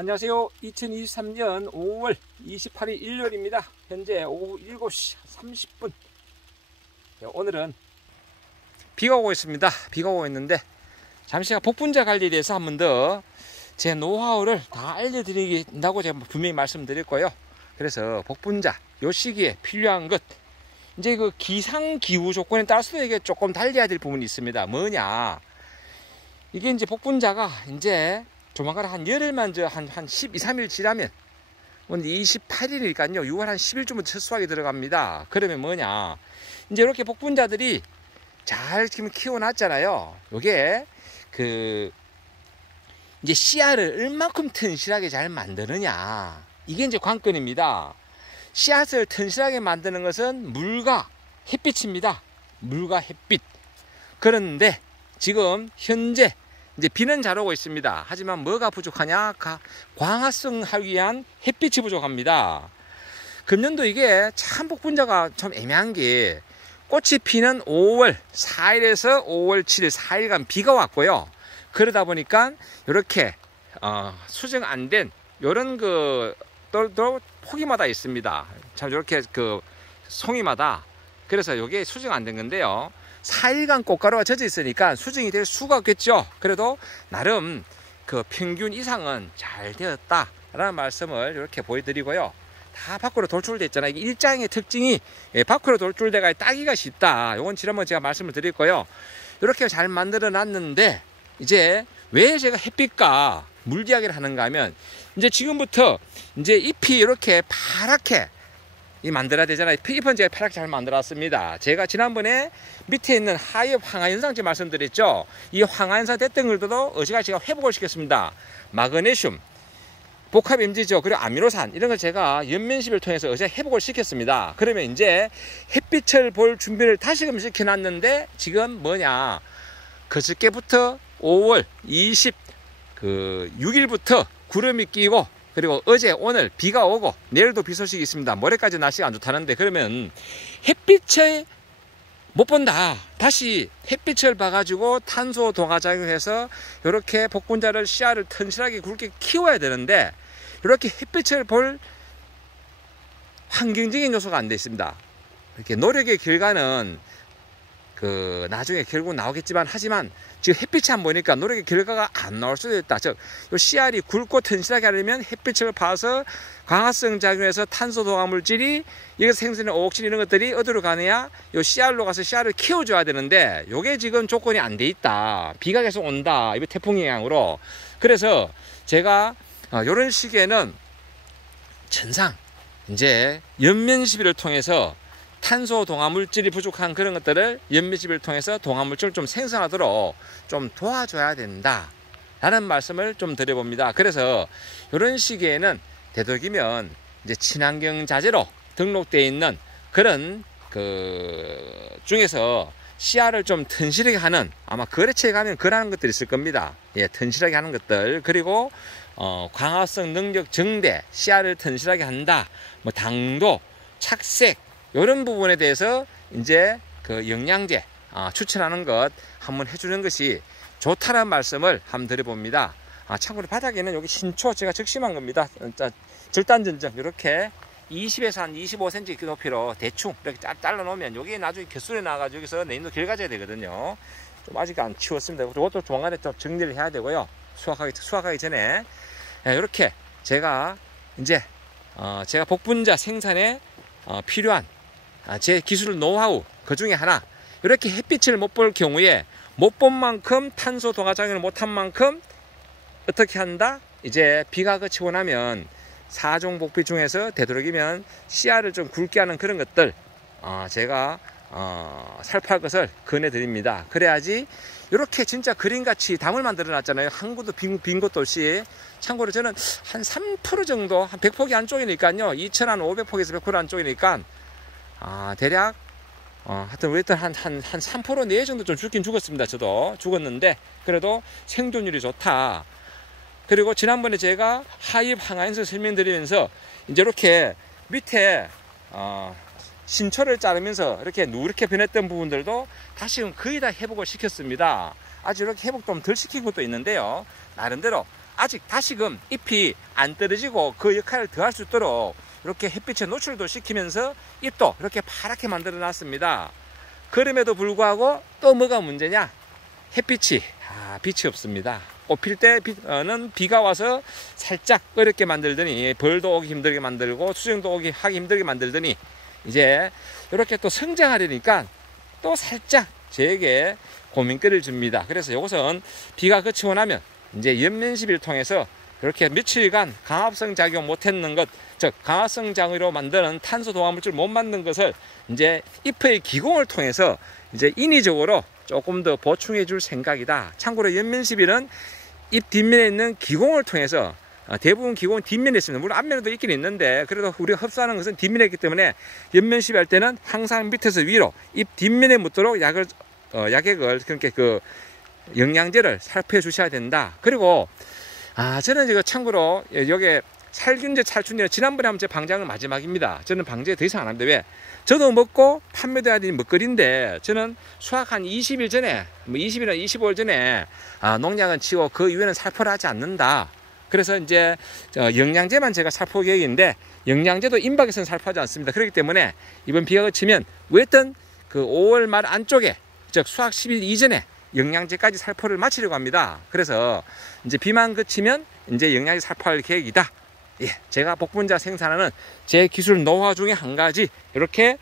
안녕하세요. 2023년 5월 28일 일요일입니다. 현재 오후 7시 30분. 오늘은 비가 오고 있습니다. 비가 오고 있는데 잠시 복분자 관리에 대해서 한 번 더 제 노하우를 다 알려드린다고 제가 분명히 말씀드릴 거예요. 그래서 복분자 요 시기에 필요한 것, 이제 그 기상 기후 조건에 따라서도 이게 조금 달려야 될 부분이 있습니다. 뭐냐, 이게 이제 복분자가 이제 조만간 한 열흘만 한 12, 13일 지나면 28일이니까요 6월 한 10일쯤부터 첫 수확이 들어갑니다. 그러면 뭐냐, 이제 이렇게 복분자들이 잘 지금 키워놨잖아요. 요게 이제 씨알을 얼만큼 튼실하게 잘 만드느냐, 이게 이제 관건입니다. 씨앗을 튼실하게 만드는 것은 물과 햇빛입니다. 물과 햇빛. 그런데 지금 현재 이제 비는 잘 오고 있습니다. 하지만 뭐가 부족하냐? 광합성하기 위한 햇빛이 부족합니다. 금년도 이게 참 복분자가 좀 애매한 게, 꽃이 피는 5월 4일에서 5월 7일 4일간 비가 왔고요. 그러다 보니까 이렇게 수정 안 된 요런 또 포기마다 있습니다. 참 이렇게 송이마다. 그래서 이게 수정 안 된 건데요. 4일간 꽃가루가 젖어 있으니까 수정이 될 수가 없겠죠. 그래도 나름 평균 이상은 잘 되었다라는 말씀을 이렇게 보여드리고요. 다 밖으로 돌출돼 있잖아요. 이게 일장의 특징이 밖으로 돌출돼가 따기가 쉽다. 이건 지난번에 제가 말씀을 드릴 거예요. 이렇게 잘 만들어 놨는데, 이제 왜 제가 햇빛과 물 이야기를 하는가 하면, 이제 지금부터 이제 잎이 이렇게 파랗게 만들어야 되잖아요. 잎은 제가 파랗게 잘 만들었습니다. 제가 지난번에 밑에 있는 하엽 황화현상제 말씀드렸죠. 이 황화현상 됐던 것들도 어제가 제가 회복을 시켰습니다. 마그네슘, 복합염지죠. 그리고 아미노산, 이런 걸 제가 연면십을 통해서 어제 회복을 시켰습니다. 그러면 이제 햇빛을 볼 준비를 다시금 시켜놨는데, 지금 뭐냐, 그저께부터 5월 26일부터 구름이 끼고, 그리고 어제 오늘 비가 오고 내일도 비 소식이 있습니다. 모레까지 날씨가 안 좋다는데, 그러면 햇빛을 못 본다. 다시 햇빛을 봐가지고 탄소 동화작용해서 이렇게 복분자를 씨알을 튼실하게 굵게 키워야 되는데, 이렇게 햇빛을 볼 환경적인 요소가 안 돼 있습니다. 이렇게 노력의 결과는 나중에 결국 나오겠지만, 하지만 지금 햇빛이 안 보니까 노력의 결과가 안 나올 수도 있다. 즉, 요 씨알이 굵고 튼실하게 하려면 햇빛을 봐서 광합성 작용해서 탄소 동화 물질이 여기서 생성되는 옥신 이런 것들이 어디로 가느냐, 요 씨알로 가서 씨알을 키워줘야 되는데, 요게 지금 조건이 안 돼 있다. 비가 계속 온다. 이거 태풍 영향으로. 그래서 제가 요런 시기에는 전상 이제 연면시비를 통해서 탄소 동화물질이 부족한 그런 것들을 연면시비를 통해서 동화물질을 좀 생성하도록 좀 도와줘야 된다 라는 말씀을 좀 드려봅니다. 그래서 이런 시기에는 되도록이면 이제 친환경 자재로 등록되어 있는 그런 중에서 씨알을 좀 튼실하게 하는, 아마 거래처에 가면 그러는 것들이 있을 겁니다. 예, 튼실하게 하는 것들. 그리고 광합성 능력 증대, 씨알을 튼실하게 한다, 뭐 당도, 착색, 이런 부분에 대해서 이제 영양제 추천하는 것 한번 해주는 것이 좋다는 말씀을 한번 드려봅니다. 참고로 바닥에는 여기 신초 제가 적심한 겁니다. 절단전정 이렇게 20에서 한 25cm 높이로 대충 이렇게 잘라 놓으면 여기 나중에 곁술에 나가지고 여기서 내년도 길가져야 되거든요. 좀 아직 안 치웠습니다. 이것도 조만간에 좀 정리를 해야 되고요. 수확하기 전에 이렇게 제가 이제 제가 복분자 생산에 필요한 제 기술 노하우 그 중에 하나, 이렇게 햇빛을 못 볼 경우에 못 본 만큼 탄소 동화작용을 못한 만큼 어떻게 한다? 이제 비가 그치고 나면 4종 복비 중에서 되도록이면 씨알을 좀 굵게 하는 그런 것들 제가 살포할 것을 권해드립니다. 그래야지 이렇게 진짜 그림같이 담을 만들어 놨잖아요. 한 곳도 빈 곳도 없이. 참고로 저는 한 3% 정도, 한 100폭이 안쪽이니까요, 2,500폭에서 100% 안쪽이니까 대략 하여튼 왜 한 3% 내외 정도 좀 죽긴 죽었습니다. 저도 죽었는데 그래도 생존율이 좋다. 그리고 지난번에 제가 하입 항아인서 설명드리면서 이제 이렇게 밑에 신초를 자르면서 이렇게 누렇게 변했던 부분들도 다시금 거의 다 회복을 시켰습니다. 아직 이렇게 회복 좀 덜 시킨 것도 있는데요, 나름대로 아직 다시금 잎이 안 떨어지고 그 역할을 더 할 수 있도록 이렇게 햇빛에 노출도 시키면서 잎도 이렇게 파랗게 만들어 놨습니다. 그럼에도 불구하고 또 뭐가 문제냐? 햇빛이 빛이 없습니다. 꽃 필 때는 비가 와서 살짝 어렵게 만들더니 벌도 오기 힘들게 만들고 수정도 하기 힘들게 만들더니 이제 이렇게 또 성장하려니까 또 살짝 저에게 고민거리를 줍니다. 그래서 이것은 비가 그치고 나면 이제 연면시비를 통해서 그렇게 며칠간 강합성 작용 못했는 것, 즉 강합성 작용으로 만드는 탄소 동화물질 못 만든 것을 이제 잎의 기공을 통해서 이제 인위적으로 조금 더 보충해 줄 생각이다. 참고로 연면시비는 잎 뒷면에 있는 기공을 통해서 대부분 기공은 뒷면에 있습니다. 물론 앞면에도 있긴 있는데 그래도 우리가 흡수하는 것은 뒷면에 있기 때문에 연면시비 할 때는 항상 밑에서 위로 잎 뒷면에 묻도록 약액을 그러니까 그 영양제를 살포해 주셔야 된다. 그리고 저는 이거 참고로 여기 살균제, 살충제 지난번에 한번 제 방장은 마지막입니다. 저는 방제 더 이상 안 합니다. 왜? 저도 먹고 판매돼야 되는 먹거리인데 저는 수확 한 20일 전에, 20일이나 25일 전에 농약은 치고 그 이후에는 살포를 하지 않는다. 그래서 이제 영양제만 제가 살포 계획인데 영양제도 임박에서는 살포하지 않습니다. 그렇기 때문에 이번 비가 그치면 왜든 그 5월 말 안쪽에 즉 수확 10일 이전에 영양제까지 살포를 마치려고 합니다. 그래서 이제 비만 그치면 이제 영양제 살포할 계획이다. 예, 제가 복분자 생산하는 제 기술 노하우 중에 한 가지 이렇게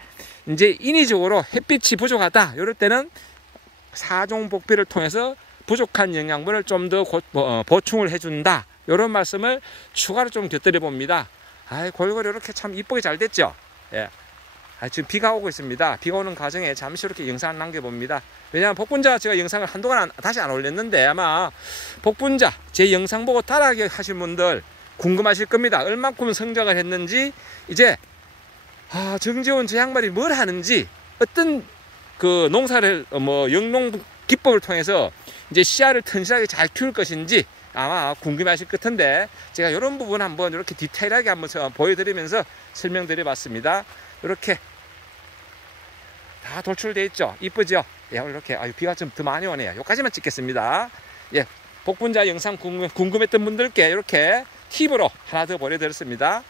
이제 인위적으로 햇빛이 부족하다 이럴 때는 사종 복비를 통해서 부족한 영양분을 좀 더 보충을 해준다 이런 말씀을 추가로 좀 곁들여 봅니다. 골고루 이렇게 참 이쁘게 잘 됐죠. 예. 지금 비가 오고 있습니다. 비가 오는 과정에 잠시 이렇게 영상을 남겨봅니다. 왜냐하면 복분자 제가 영상을 한동안 다시 안 올렸는데 아마 복분자 제 영상 보고 따라하게 하신 분들 궁금하실 겁니다. 얼만큼 성장을 했는지 이제 정재훈 저 양반이 뭘 하는지 어떤 그 농사를 영농 기법을 통해서 이제 씨알을 튼실하게 잘 키울 것인지 아마 궁금하실 것 같은데 제가 이런 부분 한번 이렇게 디테일하게 한번 보여드리면서 설명드려 봤습니다. 이렇게 다 돌출되어 있죠. 이쁘죠? 예, 이렇게 비가 좀 더 많이 오네요. 여기까지만 찍겠습니다. 예, 복분자 영상 궁금했던 분들께 이렇게 팁으로 하나 더 보내드렸습니다.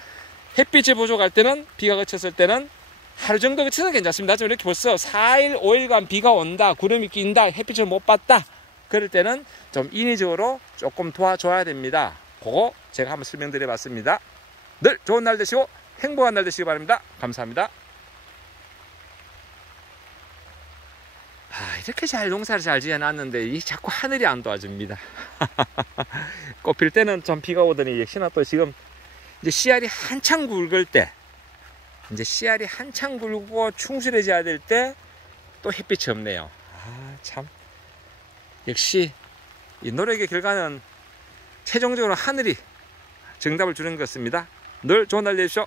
햇빛이 부족할 때는 비가 그쳤을 때는 하루 정도 그쳐도 괜찮습니다. 지금 이렇게 벌써 4일 5일간 비가 온다, 구름이 낀다, 햇빛을 못 봤다 그럴 때는 좀 인위적으로 조금 도와줘야 됩니다. 그거 제가 한번 설명드려 봤습니다. 늘 좋은 날 되시고 행복한 날 되시기 바랍니다. 감사합니다. 이렇게 잘 농사를 잘 지어놨는데 자꾸 하늘이 안 도와줍니다. 꽃 필 때는 좀 비가 오더니 역시나 또 지금 이제 씨알이 한창 굵을 때 이제 씨알이 한창 굵고 충실해져야 될 때 또 햇빛이 없네요. 참 역시 이 노력의 결과는 최종적으로 하늘이 정답을 주는 것 같습니다. 늘 좋은 날 되십시오.